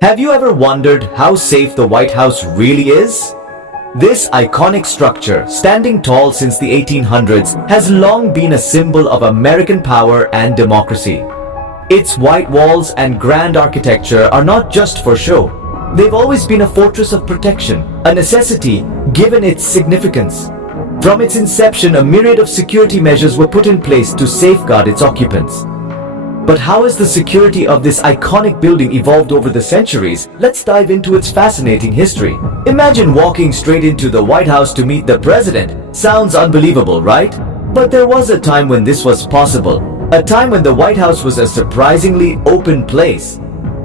Have you ever wondered how safe the White House really is? This iconic structure, standing tall since the 1800s, has long been a symbol of American power and democracy. Its white walls and grand architecture are not just for show. They've always been a fortress of protection, a necessity given its significance. From its inception, a myriad of security measures were put in place to safeguard its occupants. But how has the security of this iconic building evolved over the centuries? Let's dive into its fascinating history. Imagine walking straight into the White House to meet the president. Sounds unbelievable, right? But there was a time when this was possible. A time when the White House was a surprisingly open place.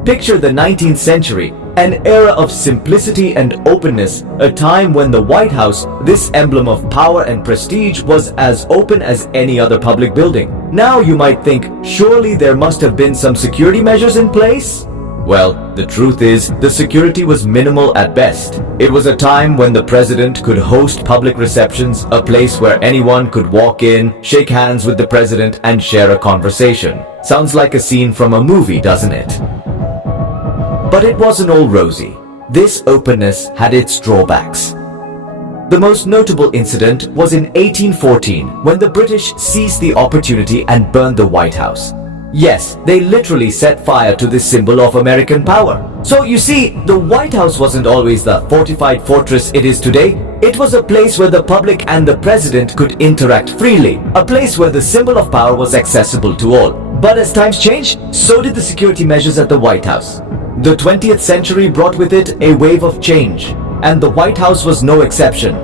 Picture the 19th century, an era of simplicity and openness, a time when the White House, this emblem of power and prestige, was as open as any other public building. Now you might think, surely there must have been some security measures in place? Well, the truth is, the security was minimal at best. It was a time when the president could host public receptions, a place where anyone could walk in, shake hands with the president, and share a conversation. Sounds like a scene from a movie, doesn't it? But it wasn't all rosy. This openness had its drawbacks. The most notable incident was in 1814, when the British seized the opportunity and burned the White House. Yes, they literally set fire to this symbol of American power. So you see, the White House wasn't always the fortified fortress it is today. It was a place where the public and the president could interact freely, a place where the symbol of power was accessible to all. But as times changed, so did the security measures at the White House. The 20th century brought with it a wave of change, and the White House was no exception.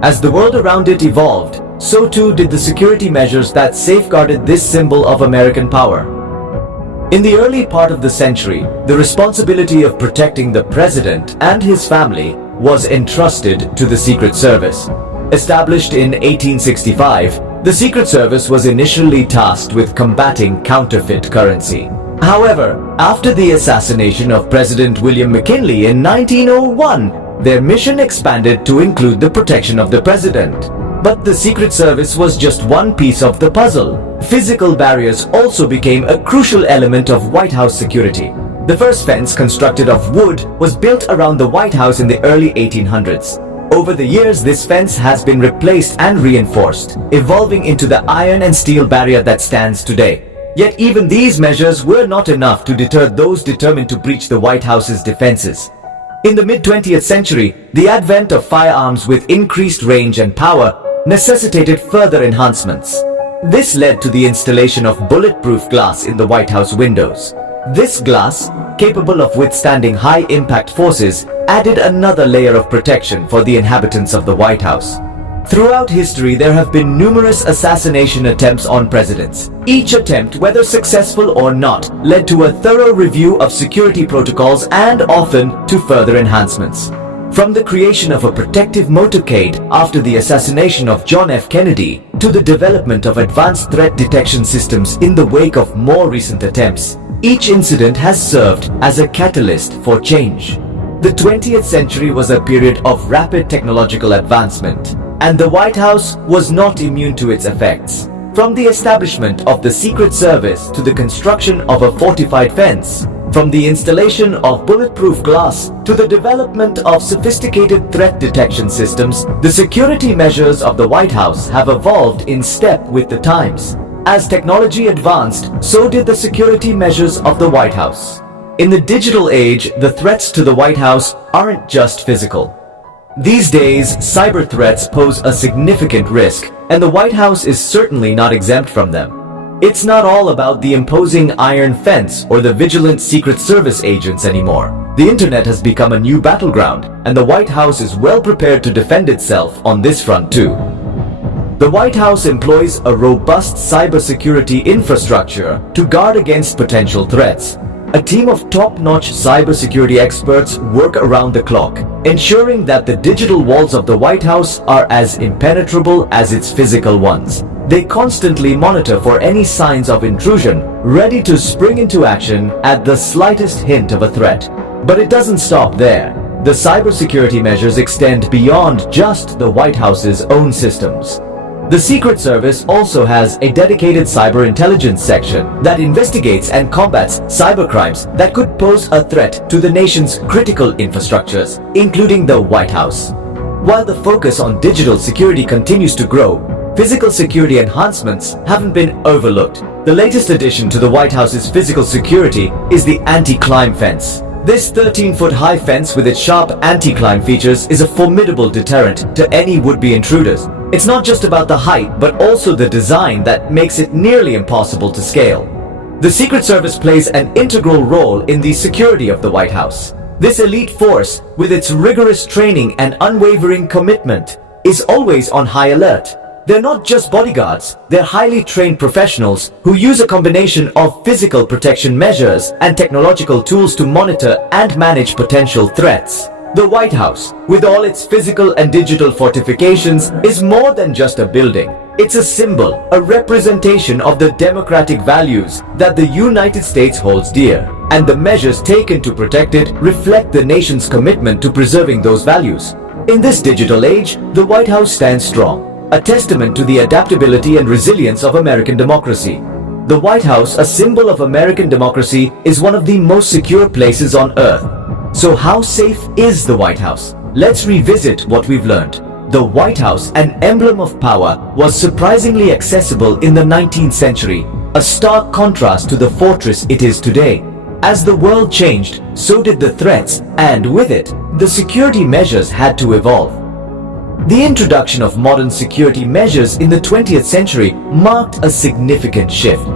As the world around it evolved, so too did the security measures that safeguarded this symbol of American power. In the early part of the century, the responsibility of protecting the president and his family was entrusted to the Secret Service. Established in 1865, the Secret Service was initially tasked with combating counterfeit currency. However, after the assassination of President William McKinley in 1901, their mission expanded to include the protection of the president. But the Secret Service was just one piece of the puzzle. Physical barriers also became a crucial element of White House security. The first fence, constructed of wood, was built around the White House in the early 1800s. Over the years, this fence has been replaced and reinforced, evolving into the iron and steel barrier that stands today. Yet even these measures were not enough to deter those determined to breach the White House's defenses. In the mid-20th century, the advent of firearms with increased range and power necessitated further enhancements. This led to the installation of bulletproof glass in the White House windows. This glass, capable of withstanding high-impact forces, added another layer of protection for the inhabitants of the White House. Throughout history, there have been numerous assassination attempts on presidents. Each attempt, whether successful or not, led to a thorough review of security protocols and often to further enhancements. From the creation of a protective motorcade after the assassination of John F. Kennedy, to the development of advanced threat detection systems in the wake of more recent attempts, each incident has served as a catalyst for change. The 20th century was a period of rapid technological advancement, and the White House was not immune to its effects. From the establishment of the Secret Service to the construction of a fortified fence, from the installation of bulletproof glass to the development of sophisticated threat detection systems, the security measures of the White House have evolved in step with the times. As technology advanced, so did the security measures of the White House. In the digital age, the threats to the White House aren't just physical. These days, cyber threats pose a significant risk, and the White House is certainly not exempt from them. It's not all about the imposing iron fence or the vigilant Secret Service agents anymore. The internet has become a new battleground, and the White House is well prepared to defend itself on this front too. The White House employs a robust cybersecurity infrastructure to guard against potential threats. A team of top-notch cybersecurity experts work around the clock, ensuring that the digital walls of the White House are as impenetrable as its physical ones. They constantly monitor for any signs of intrusion, ready to spring into action at the slightest hint of a threat. But it doesn't stop there. The cybersecurity measures extend beyond just the White House's own systems. The Secret Service also has a dedicated cyber intelligence section that investigates and combats cybercrimes that could pose a threat to the nation's critical infrastructures, including the White House. While the focus on digital security continues to grow, physical security enhancements haven't been overlooked. The latest addition to the White House's physical security is the anti-climb fence. This 13-foot high fence with its sharp anti-climb features is a formidable deterrent to any would-be intruders. It's not just about the height, but also the design that makes it nearly impossible to scale. The Secret Service plays an integral role in the security of the White House. This elite force, with its rigorous training and unwavering commitment, is always on high alert. They're not just bodyguards, they're highly trained professionals who use a combination of physical protection measures and technological tools to monitor and manage potential threats. The White House, with all its physical and digital fortifications, is more than just a building. It's a symbol, a representation of the democratic values that the United States holds dear. And the measures taken to protect it reflect the nation's commitment to preserving those values. In this digital age, the White House stands strong, a testament to the adaptability and resilience of American democracy. The White House, a symbol of American democracy, is one of the most secure places on earth. So how safe is the White House? Let's revisit what we've learned. The White House, an emblem of power, was surprisingly accessible in the 19th century, a stark contrast to the fortress it is today. As the world changed, so did the threats, and with it, the security measures had to evolve. The introduction of modern security measures in the 20th century marked a significant shift.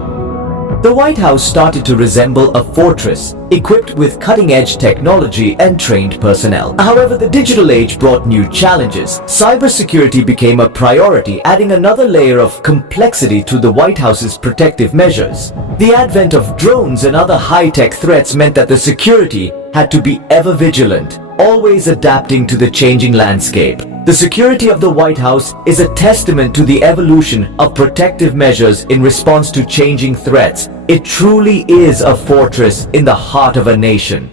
The White House started to resemble a fortress, equipped with cutting-edge technology and trained personnel. However, the digital age brought new challenges. Cybersecurity became a priority, adding another layer of complexity to the White House's protective measures. The advent of drones and other high-tech threats meant that the security had to be ever vigilant, always adapting to the changing landscape. The security of the White House is a testament to the evolution of protective measures in response to changing threats. It truly is a fortress in the heart of a nation.